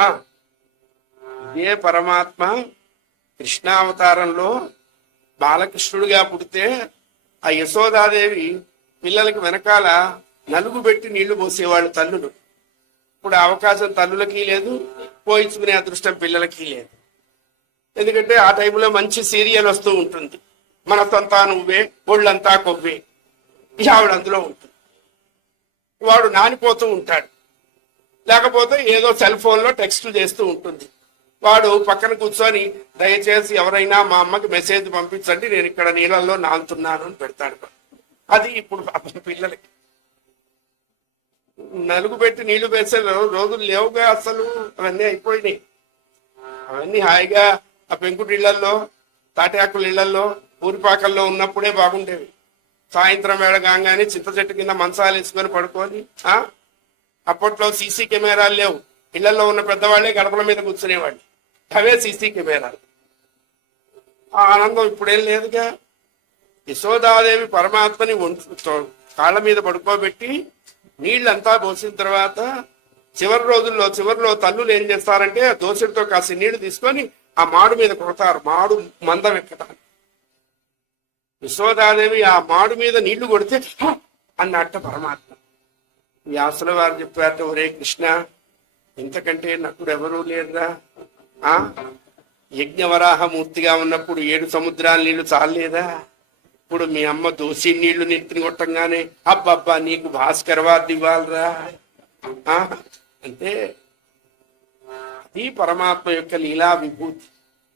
ఆ ఇదే పరమాత్మ కృష్ణావతారంలో బాలకృష్ణుడిగా పుడితే ఆ యశోదాదేవి పిల్లలకి వెనకాల నలుగు పెట్టి నీళ్లు పోసేవాళ్ళు తల్లులు. ఇప్పుడు అవకాశం తల్లులకి లేదు, పోయించుకునే అదృష్టం పిల్లలకి లేదు. ఎందుకంటే ఆ టైంలో మంచి సీరియల్ వస్తూ ఉంటుంది, మనతంతా నువ్వే ఒళ్ళంతా కొవ్వే. ఆవిడ అందులో ఉంటుంది. వాడు నానిపోతూ ఉంటాడు, లేకపోతే ఏదో సెల్ ఫోన్లో టెక్స్టులు చేస్తూ ఉంటుంది. వాడు పక్కన కూర్చొని దయచేసి ఎవరైనా మా అమ్మకి మెసేజ్ పంపించండి, నేను ఇక్కడ నీళ్ళల్లో నానుతున్నాను అని పెడతాడు. అది ఇప్పుడు పిల్లలకి నలుగు పెట్టి నీళ్లు వేసే రోజులు లేవుగా అసలు. అవన్నీ అయిపోయినాయి. అవన్నీ హాయిగా ఆ పెంకుటి ఇళ్లల్లో, తాటాకుల ఇళ్లల్లో, ఊరిపాకల్లో ఉన్నప్పుడే బాగుండేవి. సాయంత్రం వేళ కాగానే చింత చెట్టు కింద మంచాలు వేసుకొని పడుకొని. అప్పట్లో సీసీ కెమెరాలు లేవు, ఇళ్లలో ఉన్న పెద్దవాళ్లే గడపల మీద కూర్చునేవాళ్ళు. అవే సీసీ కెమెరాలు. ఆ ఆనందం ఇప్పుడేం లేదుగా. యశోదాదేవి పరమాత్మని కాళ్ళ మీద పడుకోబెట్టి నీళ్ళంతా పోసిన తర్వాత చివరిలో తల్లులు ఏం చేస్తారంటే దోశలతో కాసి నీళ్లు తీసుకొని ఆ మాడు మీద కొడతారు, మాడు మందం ఎక్కటానికి. యశోదాదేవి ఆ మాడు మీద నీళ్లు కొడితే అన్నట్ట పరమాత్మ. వ్యాసుల వారు చెప్పారట, ఒరే కృష్ణ, ఇంతకంటే నటుడు ఎవరూ లేరురా. యజ్ఞవరాహమూర్తిగా ఉన్నప్పుడు 7 సముద్రాల నీళ్లు చాలేదా? ఇప్పుడు మీ అమ్మ దోసి నీళ్లు నెత్తిని కొట్టంగానే అబ్బబ్బా నీకు భాస్కర్ వార్డు ఇవ్వాలరా అంటే అది పరమాత్మ యొక్క లీలా విభూతి.